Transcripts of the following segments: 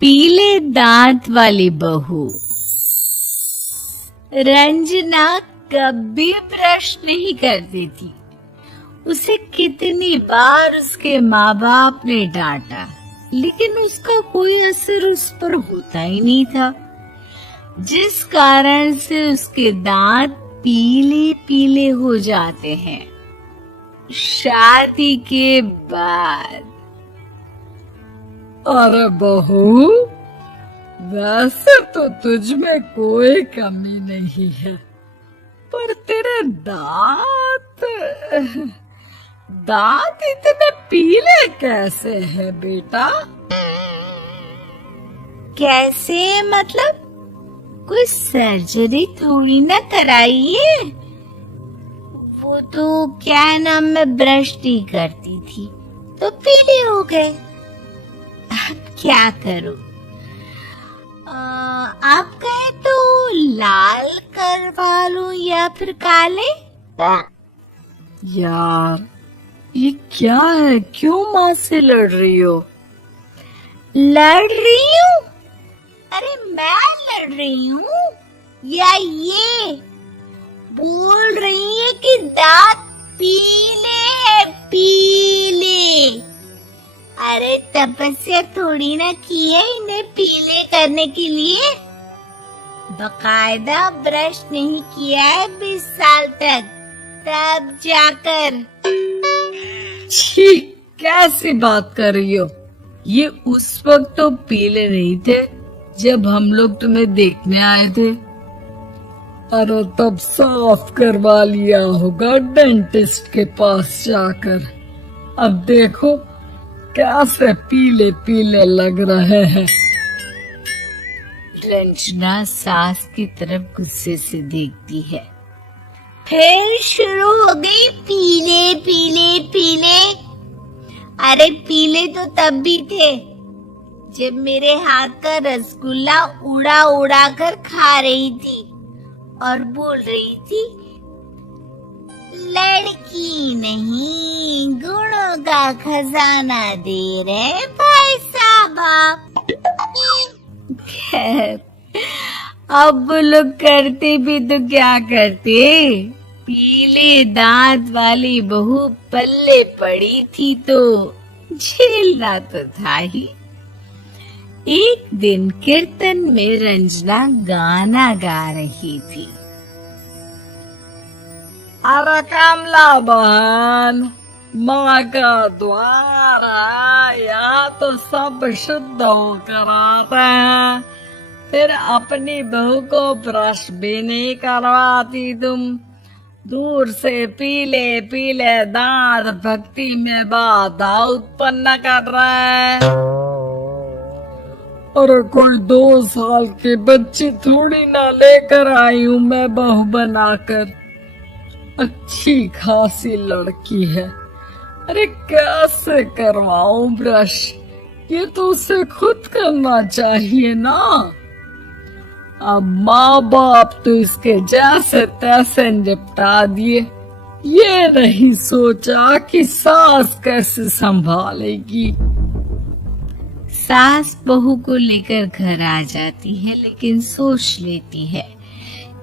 पीले दांत वाली बहू। रंजना कभी ब्रश नहीं करती थी। उसे कितनी बार उसके माँ बाप ने डांटा, लेकिन उसका कोई असर उस पर होता ही नहीं था, जिस कारण से उसके दांत पीले पीले हो जाते हैं। शादी के बाद। अरे बहू, वैसे तो तुझ में कोई कमी नहीं है, पर तेरे दांत इतने पीले कैसे है बेटा? कैसे मतलब? कोई सर्जरी थोड़ी ना कराई है। वो तो क्या नाम, मैं ब्रश नहीं करती थी तो पीले हो गए। अब क्या करूं? आप कहे तो लाल करवा लूं या फिर काले? यार, ये क्या है? क्यों माँ से लड़ रही हो? लड़ रही हूँ? अरे मैं लड़ रही हूँ या ये बोल रही है कि दांत पीले है, पीले। अरे तपस्या थोड़ी ना की है इन्हें पीले करने के लिए। बकायदा ब्रश नहीं किया है 20 साल तक, तब जाकर। छी, कैसी बात कर रही हो? ये उस वक्त तो पीले नहीं थे जब हम लोग तुम्हें देखने आए थे। अरे तब साफ करवा लिया होगा डेंटिस्ट के पास जाकर। अब देखो कैसे पीले पीले लग रहे हैं। रंजना सास की तरफ गुस्से से देखती है। फिर शुरू हो गई पीले पीले पीले। अरे पीले तो तब भी थे जब मेरे हाथ का रसगुल्ला उड़ा उड़ा कर खा रही थी और बोल रही थी, लड़की नहीं गुणों का खजाना दे रहे भाई साहब। खैर, अब वो लोग करते भी तो क्या करते। पीले दांत वाली बहू पल्ले पड़ी थी तो झेलना तो था ही। एक दिन कीर्तन में रंजना गाना गा रही थी। अरे कमला बहन, माँ का द्वार है, यहाँ तो सब शुद्ध होकर आते हैं, फिर अपनी बहू को ब्रश भी नहीं करवाती तुम। दूर से पीले पीले दांत भक्ति में बाधा उत्पन्न कर रहे हैं। और कोई 2 साल के बच्चे थोड़ी ना लेकर आई हूँ मैं बहू बनाकर। अच्छी खासी लड़की है। अरे कैसे करवाऊं ब्रश? ये तो उसे खुद करना चाहिए ना। अब माँ बाप तो इसके जैसे तैसे निपटा दिए, ये नहीं सोचा कि सास कैसे संभालेगी। सास बहू को लेकर घर आ जाती है, लेकिन सोच लेती है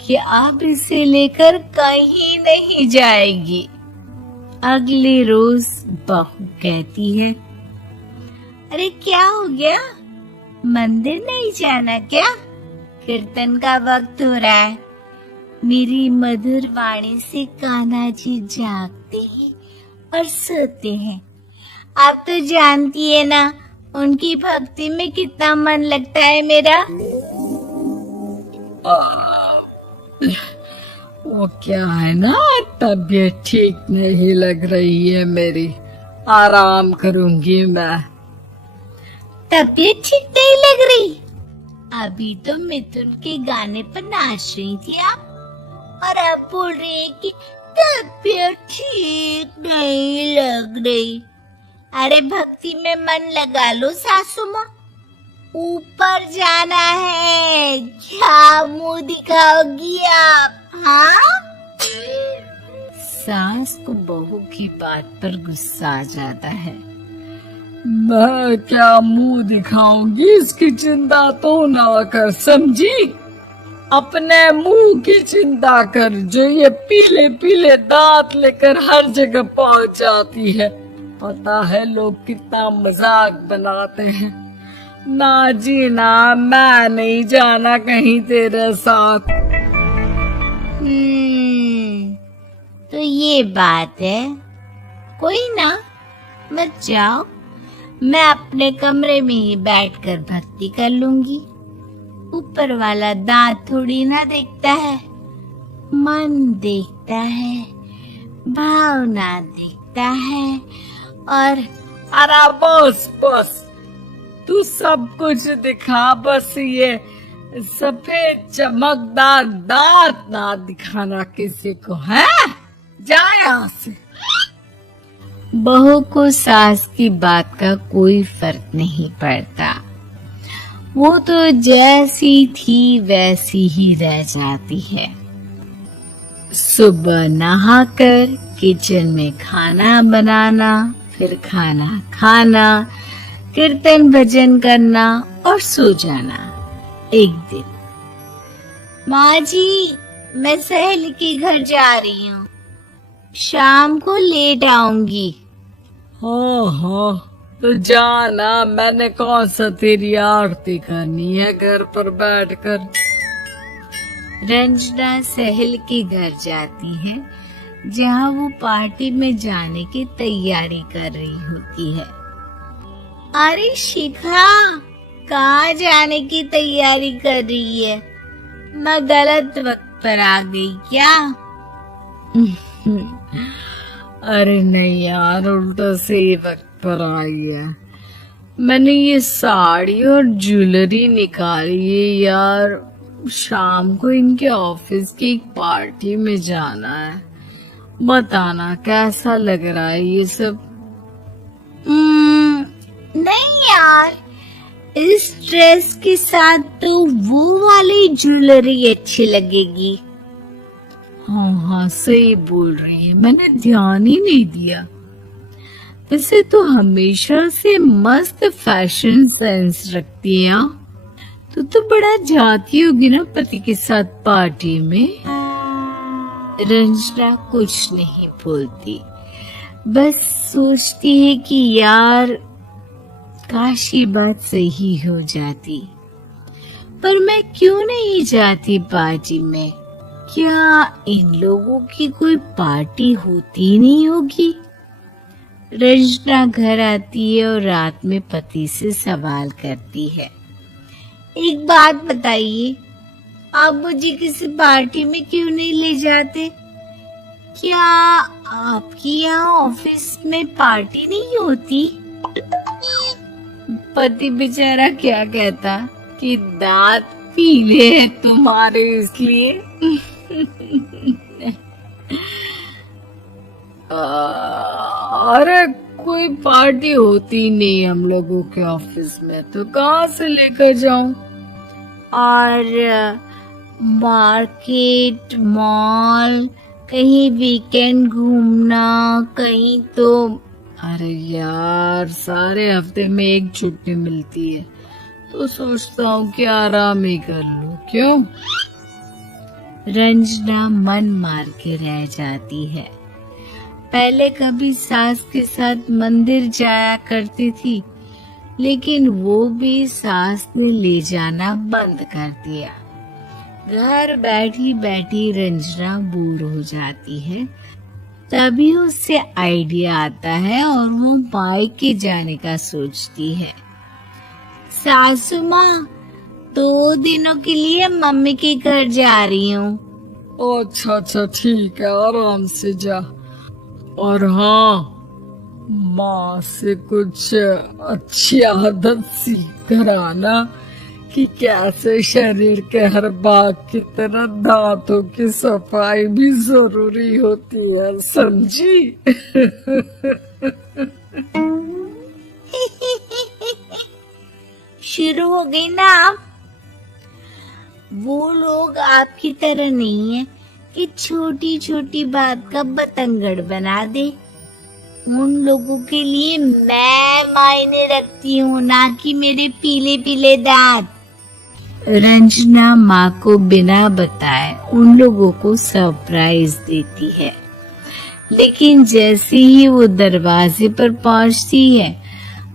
कि अब इसे लेकर कहीं नहीं जाएगी। अगले रोज बहू कहती है, अरे क्या हो गया, मंदिर नहीं जाना क्या? कीर्तन का वक्त हो रहा है। मेरी मधुर वाणी से कान्हा जी जागते हैं और सोते हैं। आप तो जानती है ना उनकी भक्ति में कितना मन लगता है मेरा। वो क्या है ना, तबीयत ठीक नहीं लग रही है मेरी, आराम करूंगी मैं। तबीयत ठीक नहीं लग रही? अभी तो मिथुन के गाने पर नाच रही थी आप, और अब बोल रही है कि तबीयत ठीक नहीं लग रही। अरे भक्ति में मन लगा लो सासू माँ, ऊपर जाना है, क्या मुंह दिखाओगी आप? हाँ? सास को बहू की बात पर गुस्सा आ जाता है। मैं क्या मुंह दिखाऊंगी, इसकी चिंता तो ना कर, समझी? अपने मुंह की चिंता कर, जो ये पीले पीले दांत लेकर हर जगह पहुंच जाती है। पता है लोग कितना मजाक बनाते हैं। ना जी ना, मैं नहीं जाना कहीं तेरे साथ। तो ये बात है। कोई ना, मत जाओ, मैं अपने कमरे में ही बैठकर भक्ति कर लूंगी। ऊपर वाला दांत थोड़ी ना देखता है, मन देखता है, भावना देखता है। और अरे बस बस, तू सब कुछ दिखा, बस ये सफेद चमकदार दांत ना दिखाना किसी को, है? जा यहाँ से। बहू को सास की बात का कोई फर्क नहीं पड़ता। वो तो जैसी थी वैसी ही रह जाती है। सुबह नहाकर किचन में खाना बनाना, फिर खाना खाना, कीर्तन भजन करना और सो जाना। एक दिन, माँ जी, मैं सहेली के घर जा रही हूँ, शाम को लेट आऊंगी। हाँ, तो जाना, मैंने कौन सा तेरी आरती करनी है घर पर बैठकर। रंजना सहेल के घर जाती है, जहाँ वो पार्टी में जाने की तैयारी कर रही होती है। अरे शिखा, कहाँ जाने की तैयारी कर रही है? मैं गलत वक्त पर आ गई क्या? अरे नहीं यार, उल्टा सही वक्त पर आई है। मैंने ये साड़ी और ज्वेलरी निकाली है यार, शाम को इनके ऑफिस की एक पार्टी में जाना है। बताना कैसा लग रहा है ये सब? नहीं यार, इस ड्रेस के साथ तो वो वाली ज्वेलरी अच्छी लगेगी। हाँ, सही बोल रही है, मैंने ध्यान ही नहीं दिया। वैसे तो हमेशा से मस्त फैशन सेंस रखती है। तो बड़ा जाती होगी ना पति के साथ पार्टी में। रंजना कुछ नहीं बोलती, बस सोचती है कि यार काश ये बात सही हो जाती, पर मैं क्यों नहीं जाती पार्टी में? क्या इन लोगों की कोई पार्टी होती नहीं होगी? रंजना घर आती है और रात में पति से सवाल करती है, एक बात बताइए, आप मुझे किसी पार्टी में क्यों नहीं ले जाते? क्या आपकी यहाँ ऑफिस में पार्टी नहीं होती? पति बेचारा क्या कहता कि दांत पीले हैं तुम्हारे इसलिए। अरे कोई पार्टी होती नहीं हम लोगों के ऑफिस में, तो कहाँ से लेकर जाऊं? और मार्केट, मॉल, कहीं वीकेंड घूमना, कहीं तो। अरे यार, सारे हफ्ते में एक छुट्टी मिलती है, तो सोचता हूँ कि आराम ही कर लूं। क्यों? रंजना मन मार के रह जाती है। पहले कभी सास के साथ मंदिर जाया करती थी, लेकिन वो भी सास ने ले जाना बंद कर दिया। घर बैठी बैठी रंजना बोर हो जाती है। तभी उससे आइडिया आता है और वो मायके जाने का सोचती है। सासू माँ, 2 दिनों के लिए मम्मी के घर जा रही हूँ। अच्छा ठीक है, आराम से जा। और हाँ, माँ से कुछ अच्छी आदत सीख कर आना कि कैसे शरीर के हर भाग की तरह दांतों की सफाई भी जरूरी होती है, समझी? शुरू हो गई ना आप? वो लोग आपकी तरह नहीं है कि छोटी छोटी बात का बतंगड़ बना दे। उन लोगों के लिए मैं मायने रखती हूँ, ना कि मेरे पीले पीले दांत। रंजना माँ को बिना बताए उन लोगों को सरप्राइज देती है, लेकिन जैसे ही वो दरवाजे पर पहुंचती है,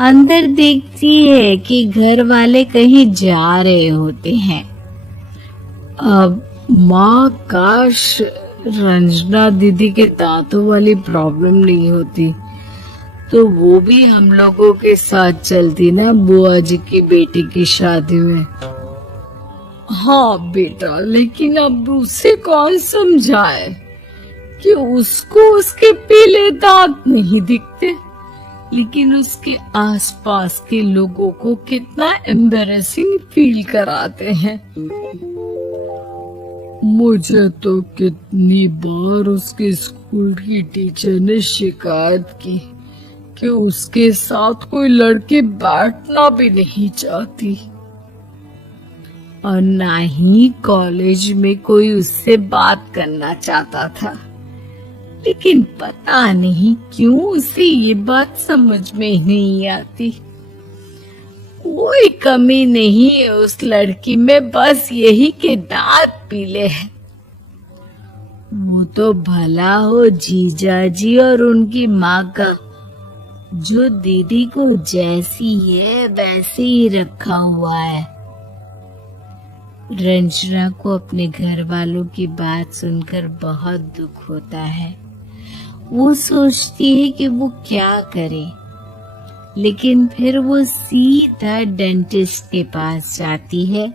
अंदर देखती है कि घर वाले कहीं जा रहे होते हैं। अब माँ, काश रंजना दीदी के दांतों वाली प्रॉब्लम नहीं होती तो वो भी हम लोगों के साथ चलती ना बुआ जी की बेटी की शादी में। हाँ बेटा, लेकिन अब उसे कौन समझाए कि उसको उसके पीले दांत नहीं दिखते, लेकिन उसके आसपास के लोगों को कितना एम्बैरेसिंग फील कराते हैं। मुझे तो कितनी बार उसके स्कूल की टीचर ने शिकायत की कि उसके साथ कोई लड़की बैठना भी नहीं चाहती और ना ही कॉलेज में कोई उससे बात करना चाहता था, लेकिन पता नहीं क्यों उसे ये बात समझ में ही नहीं आती। कोई कमी नहीं है उस लड़की में, बस यही कि दांत पीले हैं। वो तो भला हो जीजा जी और उनकी माँ का, जो दीदी को जैसी है वैसे ही रखा हुआ है। रंजना को अपने घर वालों की बात सुनकर बहुत दुख होता है। वो सोचती है कि वो क्या करे, लेकिन फिर वो सीधा डेंटिस्ट के पास जाती है,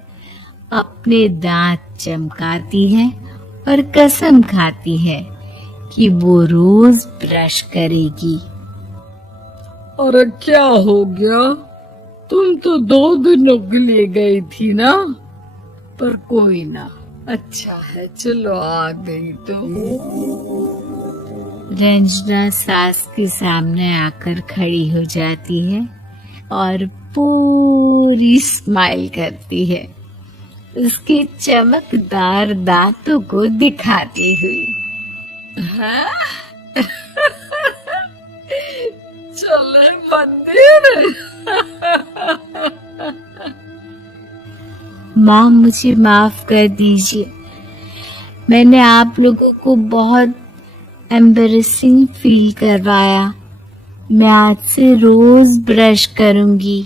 अपने दांत चमकाती है और कसम खाती है कि वो रोज ब्रश करेगी। अरे क्या हो गया? तुम तो 2 दिनों के लिए गई थी ना, पर कोई ना, अच्छा है, चलो आ गई तो। रंजना सास के सामने आकर खड़ी हो जाती है और पूरी स्माइल करती है, उसके चमकदार दांतों को दिखाती हुई। हाँ? चले मंदिर। माँ, मुझे माफ कर दीजिए, मैंने आप लोगों को बहुत एम्बैरेसिंग फील करवाया। मैं आज से रोज ब्रश करूंगी।